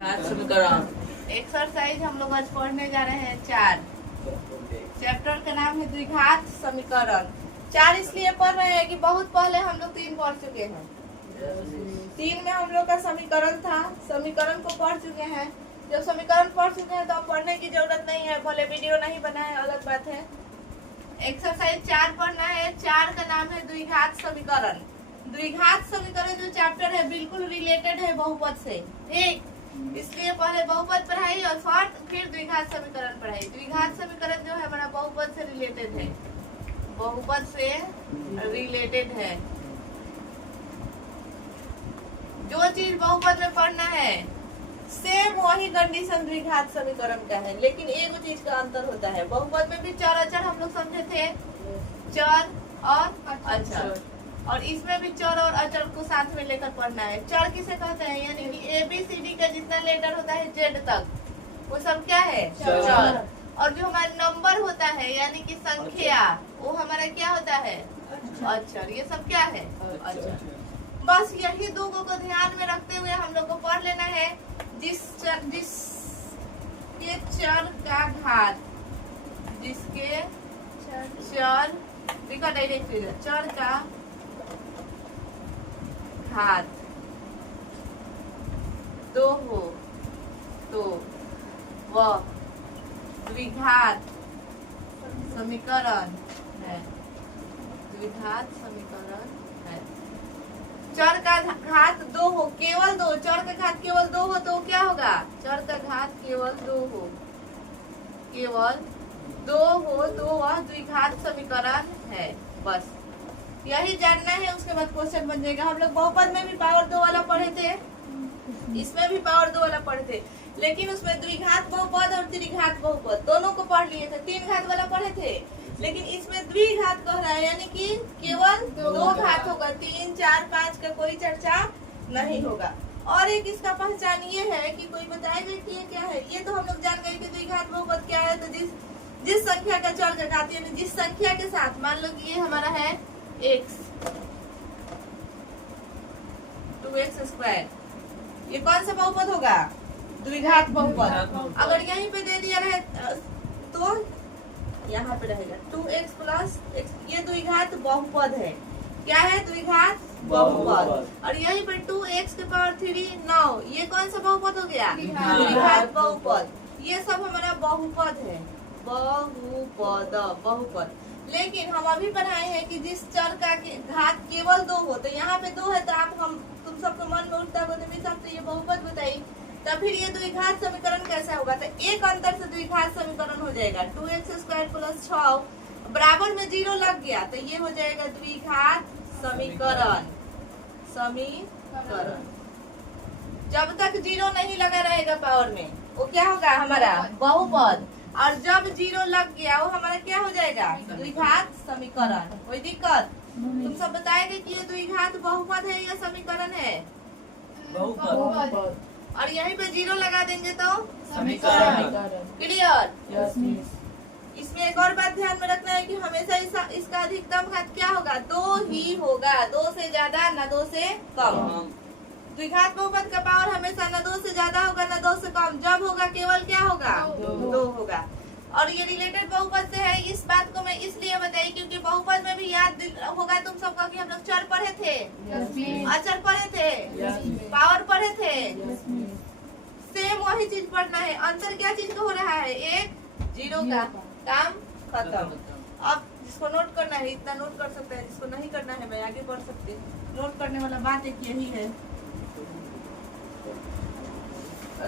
Exercise हम लोग आज पढ़ने जा रहे हैं 4। चैप्टर का नाम है द्विघात समीकरण। 4 इसलिए पढ़ रहे हैं कि बहुत पहले हम लोग 3 पढ़ चुके हैं। 3 में हम लोग का समीकरण था, समीकरण को पढ़ चुके हैं। जब समीकरण पढ़ चुके हैं तो अब पढ़ने की जरूरत नहीं है, भले वीडियो नहीं बना है अलग बात है। एक्सरसाइज 4 पढ़ना है। 4 का नाम है द्विघात समीकरण। द्विघात समीकरण जो चैप्टर है बिल्कुल रिलेटेड है बहुपद से, ठीक, इसलिए पहले बहुपद पढ़ाई और फिर द्विघात समीकरण पढ़ाई। द्विघात समीकरण जो है हमारा बहुपद से रिलेटेड है, बहुपद से रिलेटेड है। जो चीज बहुपद में पढ़ना है सेम वही कंडीशन द्विघात समीकरण का है, लेकिन एक चीज का अंतर होता है। बहुपद में भी चर अचर हम लोग समझे थे, चर और अचर, और इसमें भी चर और अचर को साथ में लेकर पढ़ना है। चर किसे कहते हैं, यानी कि ABCD का जितना लेटर होता है Z तक वो सब क्या है, चर। और जो हमारा नंबर होता है यानी कि संख्या, वो हमारा क्या होता है, अचर। ये सब क्या है, अचर। बस यही दो को ध्यान में रखते हुए हम लोग को पढ़ लेना है। जिसके चर का घात, जिसके चर चर का घात 2 हो तो वह द्विघात समीकरण है। द्विघात समीकरण है। चर का घात 2 हो, केवल 2, चर का घात केवल 2 हो तो क्या होगा, चर का घात केवल 2 हो, केवल 2 हो तो वह द्विघात समीकरण है। बस यही जानना है, उसके बाद क्वेश्चन बन जाएगा। हम लोग बहुपद में भी पावर 2 वाला पढ़े थे, इसमें भी पावर 2 वाला पढ़े थे, लेकिन उसमें द्विघात बहुपद और त्रिघात बहुपद दोनों को पढ़ लिए थे। 3 घात वाला पढ़े थे, लेकिन इसमें द्विघात कह रहा है, यानी कि केवल 2 घात होगा, 3, 4, 5 का कोई चर्चा नहीं होगा। और एक इसका पहचान ये है कि कोई बताएगा कि ये क्या है। ये तो हम लोग जान गए कि द्विघात बहुपद क्या है। तो जिस संख्या का चर का घात, यानी जिस संख्या के साथ, मान लो कि ये हमारा है x, 2x², ये कौन सा बहुपद होगा, द्विघात बहुपद। अगर यहीं पे दे दिया रहे तो यहाँ पे रहेगा 2x + x, ये द्विघात बहुपद है। क्या है, द्विघात बहुपद। और यहीं पे 2x⁻³ 9, ये कौन सा बहुपद हो गया, द्विघात बहुपद। ये सब हमारा बहुपद है, बहुपद। लेकिन हम अभी पढ़ाए हैं कि जिस चर का घात केवल 2 हो, तो यहाँ पे 2 है तो तुम सबके मन में उठता होगा तो ये बहुपद बताई, तो फिर ये द्विघात समीकरण कैसा होगा। तो एक अंतर से द्विघात समीकरण हो जाएगा। 2x² + 6 बराबर में 0 लग गया तो ये हो जाएगा द्विघात समीकरण। जब तक 0 नहीं लगा रहेगा पावर में, वो क्या होगा, हमारा बहुपद। और जब 0 लग गया वो हमारा क्या हो जाएगा, द्विघात समीकरण। कोई दिक्कत, तुम सब बताएंगे कि ये द्विघात बहुपद है या समीकरण है, बहुपद। और यहीं पे 0 लगा देंगे तो समीकरण। क्लियर। इसमें एक और बात ध्यान में रखना है कि हमेशा इसका अधिकतम घात क्या होगा, 2 ही होगा, 2 से ज्यादा न 2 से कम। द्विघात बहुपद का पावर हमेशा न 2 से ज्यादा होगा न 2 से कम। जब होगा केवल क्या होगा, 2 होगा। और ये रिलेटेड बहुपद से है। इस बात को मैं इसलिए बताई क्योंकि बहुपद में भी याद होगा तुम सबका कि हम लोग चर पढ़े थे, अचर पढ़े थे, पावर पढ़े थे। सेम वही चीज पढ़ना है। अंतर क्या चीज का हो रहा है, 1 0 का काम खत्म। अब जिसको नोट करना है इतना नोट कर सकते हैं, जिसको नहीं करना है मैं आगे बढ़ सकती हूँ। नोट करने वाला बात एक यही है।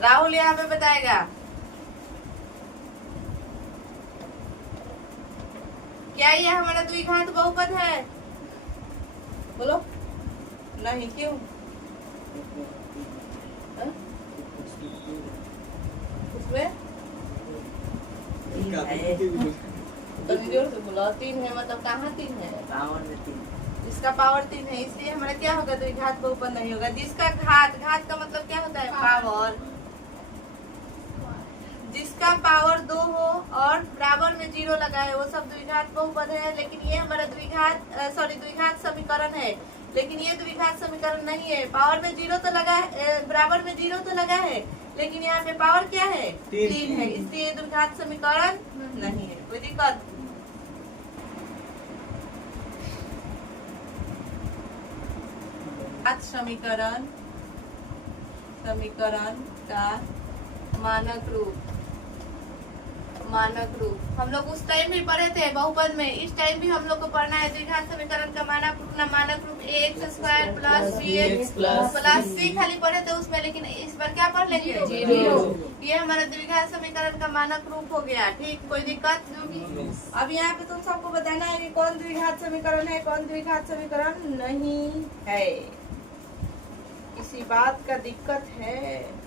राहुल यहाँ पे बताएगा क्या ये हमारा द्विघात बहुपद है, बोलो। नहीं, क्यों, उसमें जोर से बोलो। 3 है मतलब कहाँ 3 है, पावर में 3, जिसका पावर 3 है, इसलिए हमारा क्या होगा, द्विघात बहुपद नहीं होगा। जिसका घात का मतलब क्या होता है, पावर। जिसका पावर 2 हो और बराबर में 0 लगा है वो सब द्विघात बहुपद है। लेकिन ये हमारा द्विघात समीकरण है। लेकिन ये द्विघात समीकरण नहीं है। पावर में जीरो तो लगा है, बराबर में जीरो तो लगा है, लेकिन यहाँ पे पावर क्या है? 3 है, इसलिए ये द्विघात समीकरण नहीं है। कोई दिक्कत? समीकरण का मानक रूप हम लोग उस टाइम भी पढ़े थे बहुपद में, इस टाइम भी हम लोग को पढ़ना है। द्विघात समीकरण का मानक रूप ax square plus bx plus c खाली पढ़े थे उसमें, लेकिन इस बार क्या पढ़ लेंगे? जीरो। ये हमारा द्विघात समीकरण का मानक रूप हो गया। ठीक, कोई दिक्कत? अब यहाँ पे तुम सबको बताना है कि कौन द्विघात समीकरण है, कौन द्विघात समीकरण नहीं है। इसी बात का दिक्कत है।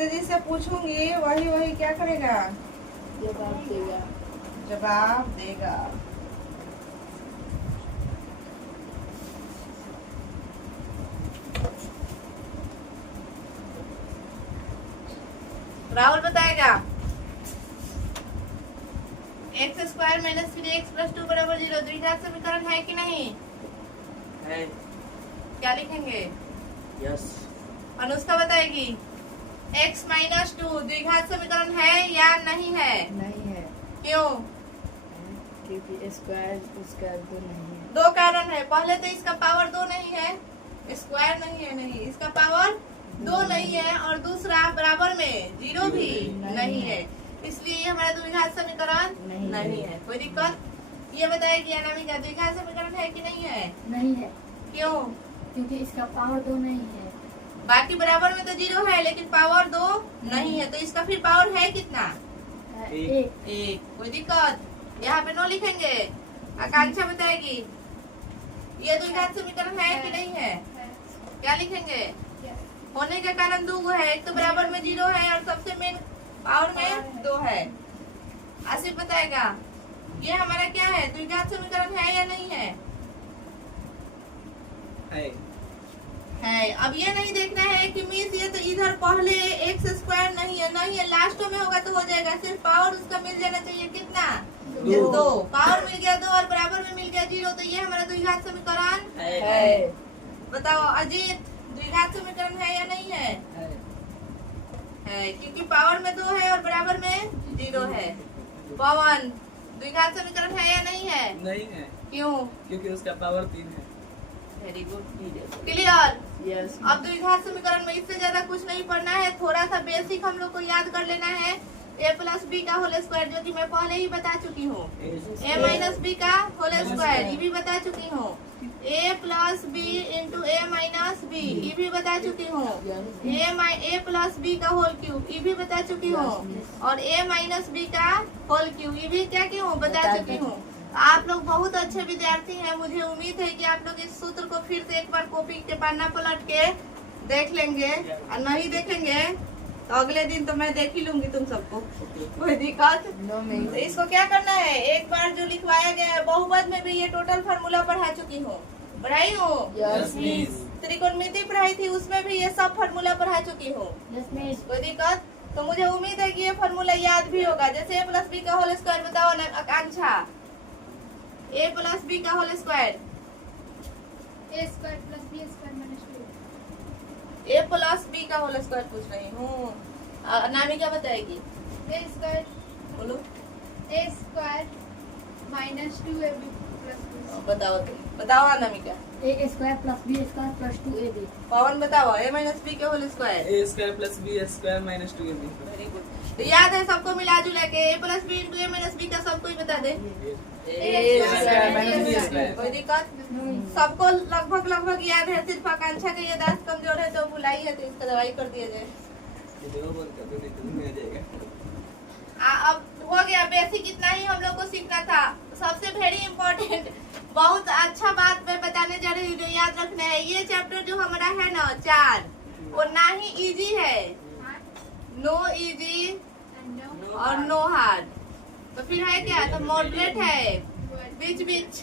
जिससे पूछूंगी वही क्या करेगा? जवाब देगा। राहुल बताएगा। X square minus 3x plus 2 बराबर 0 द्विघात समीकरण है कि नहीं है? क्या लिखेंगे? यस। अनुष्का बताएगी। x माइनस 2 द्विघात समीकरण है या नहीं है? नहीं है। क्यों? क्योंकि स्क्वायर 2 नहीं है। दो कारण है। पहले तो इसका पावर 2 नहीं है, स्क्वायर नहीं, इसका पावर 2 नहीं है, और दूसरा बराबर में 0 भी नहीं है, इसलिए ये हमारा द्विघात समीकरण नहीं है। कोई दिक्कत? ये बताएगी अनामिका, द्विघात समीकरण है कि नहीं है? नहीं है। क्यों? क्योंकि इसका पावर 2 नहीं है। बाकी बराबर में तो 0 है, लेकिन पावर 2 नहीं है, तो इसका फिर पावर है कितना? 1। कोई दिक्कत? यहाँ पे 9 लिखेंगे। आकांक्षा बताएगी। ये द्विघात समीकरण है कि नहीं है? क्या लिखेंगे? होने का कारण 2 है, एक तो बराबर में 0 है और सबसे मेन पावर में 2 है। आसिफ बताएगा। ये हमारा क्या है? द्विघात समीकरण है या नहीं है? है। अब ये नहीं देखना है कि मिस ये तो इधर पहले एक्स स्क्वायर नहीं है, लास्ट में होगा तो हो जाएगा। सिर्फ पावर उसका मिल जाना चाहिए कितना? 2। पावर मिल गया 2 और बराबर में मिल गया 0, तो ये हमारा द्विघात समीकरण है। बताओ अजीत, द्विघात समीकरण है या नहीं है? है, क्योंकि पावर में 2 है और बराबर में 0 है। पवन, द्विघात समीकरण है या नहीं है? नहीं है। क्यों? क्योंकि उसका पावर 3 है। Very good, clear. यस। अब द्विघात समीकरण में इससे ज्यादा कुछ नहीं पढ़ना है, थोड़ा सा बेसिक हम लोग को याद कर लेना है। a प्लस बी का होल स्क्वायर, जो कि मैं पहले ही बता चुकी हूँ। a माइनस बी का होल स्क्वायर, ये भी बता चुकी हूँ। a plus b into a minus b, ये भी बता चुकी हूँ। a प्लस बी का होल क्यूब, ये भी बता चुकी हूँ। और a माइनस बी का होल क्यूब, ये भी क्या की हूँ? बता चुकी हूँ। आप लोग बहुत अच्छे विद्यार्थी हैं, मुझे उम्मीद है कि आप लोग इस सूत्र को फिर से एक बार कॉपी के पन्ना पलट के देख लेंगे, और नहीं देखेंगे तो अगले दिन तो मैं देख ही लूंगी तुम सबको। कोई दिक्कत? तो इसको क्या करना है? एक बार जो लिखवाया गया है बहुपद में भी ये टोटल फार्मूला पढ़ा चुकी हूँ, पढ़ाई हूँ। Yes miss. त्रिकोणमिति पढ़ाई थी, उसमें भी ये सब फार्मूला पढ़ा चुकी हूँ। कोई दिक्कत? तो मुझे उम्मीद है कि ये फार्मूला याद भी होगा। जैसे a प्लस बी का होल स्क्वायर बताओ ना आकांक्षा। a प्लस बी का whole square, a square plus b square minus 2। a plus b का होल स्क्वायर पूछ रही हूँ। नामिका बताएगी। a स्क्वायर बोलो। a square minus 2ab plus b। बताओ Anamika. a square plus b square plus 2ab। Pawan बताओ। a minus b के whole square, a square plus b square minus 2ab। Very good. तो याद है सबको मिला जुला के a plus b into a minus b का सबको ही बता दे। कोई दिक्कत? सबको लगभग याद है, सिर्फ आकांक्षा का याददाश्त कमजोर है तो भुलाई है, तो इसका दवाई कर दिया जाए। अब हो गया बेसिक, इतना ही हम लोग को सीखना था। सबसे वेरी इंपॉर्टेंट बहुत अच्छा बात मैं बताने जा रही हूँ जो याद रखना है। ये चैप्टर जो हमारा है ना 4, वो ना ही इजी है, नो इजी And no. और नो हार्ड, तो फिर है क्या, तो मॉडरेट है, बीच बीच।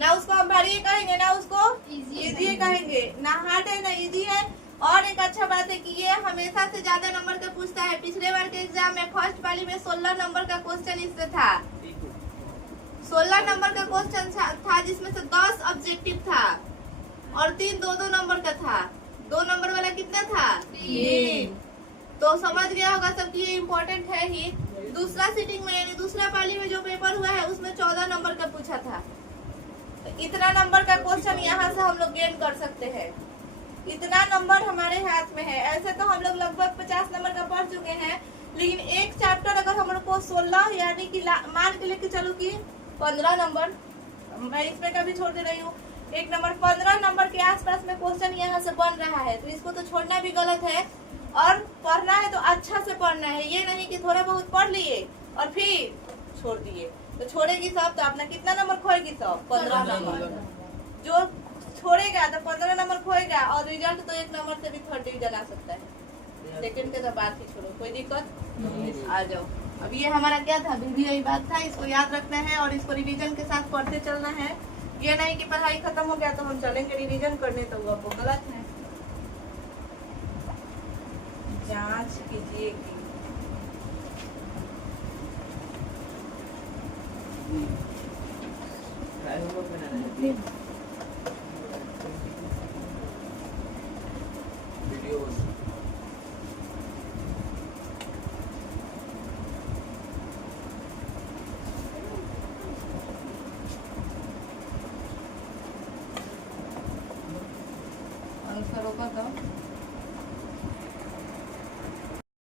ना उसको हम भारी कहेंगे ना उसको Easy इजी कहेंगे, ना हार्ड है ना इजी है। और एक अच्छा बात है कि ये हमेशा से ज्यादा नंबर का पूछता है। पिछले बार के एग्जाम में फर्स्ट वाली में 16 नंबर का क्वेश्चन इससे था, 16 नंबर का क्वेश्चन था जिसमें से 10 ऑब्जेक्टिव था और 3 2 नंबर का था। 2 नंबर वाला कितना था, 3। तो समझ गया होगा सब कि ये इम्पोर्टेंट है ही। दूसरा सीटिंग में यानी दूसरा पाली में जो पेपर हुआ है उसमें 14 नंबर का पूछा था। तो इतना नंबर का क्वेश्चन यहाँ से हम लोग गेन कर सकते हैं, इतना नंबर हमारे हाथ में है। ऐसे तो हम लोग लगभग 50 नंबर का पढ़ चुके हैं, लेकिन एक चैप्टर अगर हम लोग को 16 यानी कि मान के लेके चलो कि 15 नंबर, मैं इसमें कभी छोड़ दे रही हूँ, एक नंबर 15 नंबर के आसपास में क्वेश्चन यहाँ से बन रहा है, तो इसको तो छोड़ना भी गलत है। और पढ़ना है तो अच्छा से पढ़ना है, ये नहीं कि थोड़ा बहुत पढ़ लिए और फिर छोड़ दिए। तो छोड़ेगी सब तो अपना कितना नंबर खोएगी, सब 15 नंबर। जो छोड़ेगा तो 15 नंबर खोएगा और रिजल्ट तो 1 नंबर से भी 3rd डिवीजन आ सकता है। सेकंड के तो बात ही छोड़ो, कोई दिक्कत आ जाओ। अब ये हमारा क्या था, भी यही बात था, इसको याद रखना है और इसको रिवीजन के साथ पढ़ते चलना है। ये नहीं कि पढ़ाई खत्म हो गया तो हम चलेंगे रिवीजन करने, तो वो गलत है। जांच कीजिए कि होमवर्क बनाना है, वीडियोस। अनुसार होगा तो